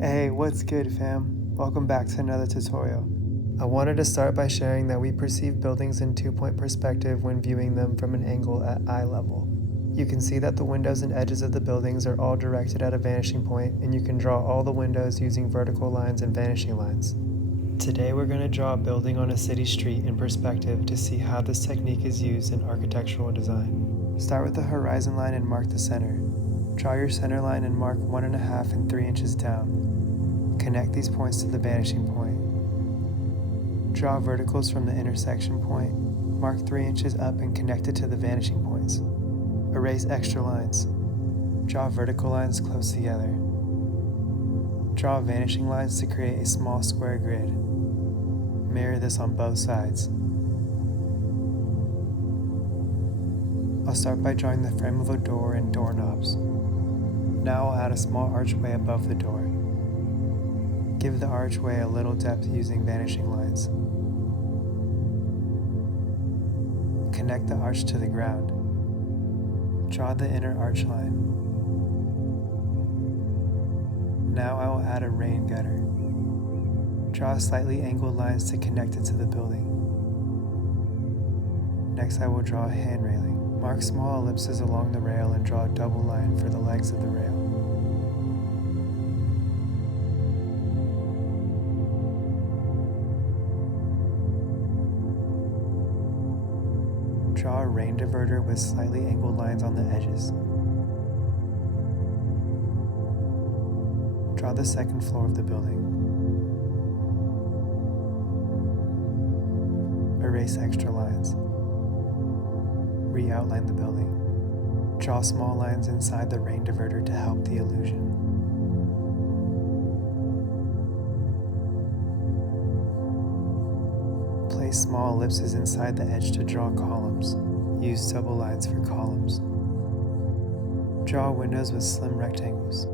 Hey, what's good, fam? Welcome back to another tutorial. I wanted to start by sharing that we perceive buildings in two-point perspective when viewing them from an angle at eye level. You can see that the windows and edges of the buildings are all directed at a vanishing point, and you can draw all the windows using vertical lines and vanishing lines. Today we're going to draw a building on a city street in perspective to see how this technique is used in architectural design. Start with the horizon line and mark the center. Draw your center line and mark 1.5 and 3 inches down. Connect these points to the vanishing point. Draw verticals from the intersection point. Mark 3 inches up and connect it to the vanishing points. Erase extra lines. Draw vertical lines close together. Draw vanishing lines to create a small square grid. Mirror this on both sides. I'll start by drawing the frame of a door and doorknobs. Now I'll add a small archway above the door. Give the archway a little depth using vanishing lines. Connect the arch to the ground. Draw the inner arch line. Now I will add a rain gutter. Draw slightly angled lines to connect it to the building. Next I will draw a hand railing. Mark small ellipses along the rail and draw a double line for the legs of the rail. Draw a rain diverter with slightly angled lines on the edges. Draw the second floor of the building. Erase extra lines. Re-outline the building. Draw small lines inside the rain diverter to help the illusion. Place small ellipses inside the edge to draw columns. Use double lines for columns. Draw windows with slim rectangles.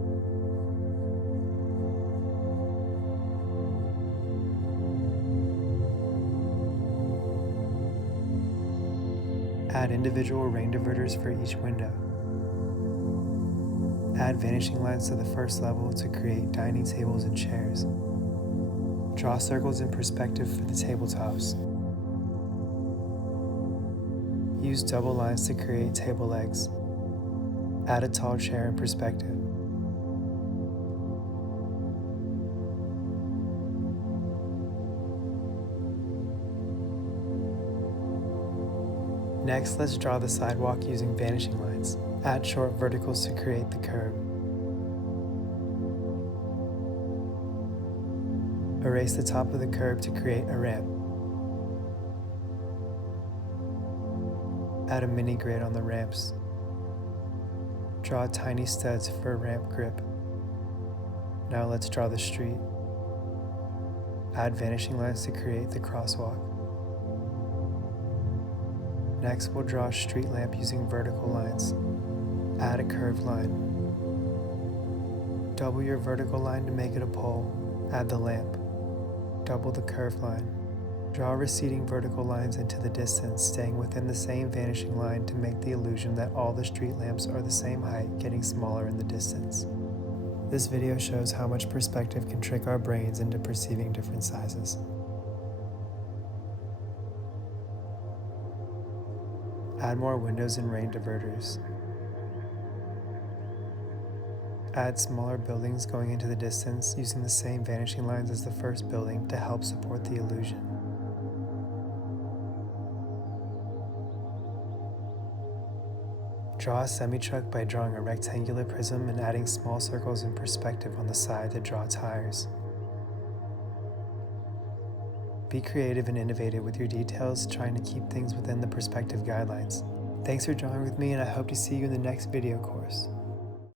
Add individual rain diverters for each window. Add vanishing lines to the first level to create dining tables and chairs. Draw circles in perspective for the tabletops. Use double lines to create table legs. Add a tall chair in perspective. Next, let's draw the sidewalk using vanishing lines. Add short verticals to create the curb. Erase the top of the curb to create a ramp. Add a mini grid on the ramps. Draw tiny studs for ramp grip. Now let's draw the street. Add vanishing lines to create the crosswalk. Next, we'll draw a street lamp using vertical lines. Add a curved line. Double your vertical line to make it a pole. Add the lamp. Double the curved line. Draw receding vertical lines into the distance, staying within the same vanishing line to make the illusion that all the street lamps are the same height, getting smaller in the distance. This video shows how much perspective can trick our brains into perceiving different sizes. Add more windows and rain diverters. Add smaller buildings going into the distance using the same vanishing lines as the first building to help support the illusion. Draw a semi-truck by drawing a rectangular prism and adding small circles in perspective on the side to draw tires. Be creative and innovative with your details, trying to keep things within the perspective guidelines. Thanks for drawing with me, and I hope to see you in the next video course.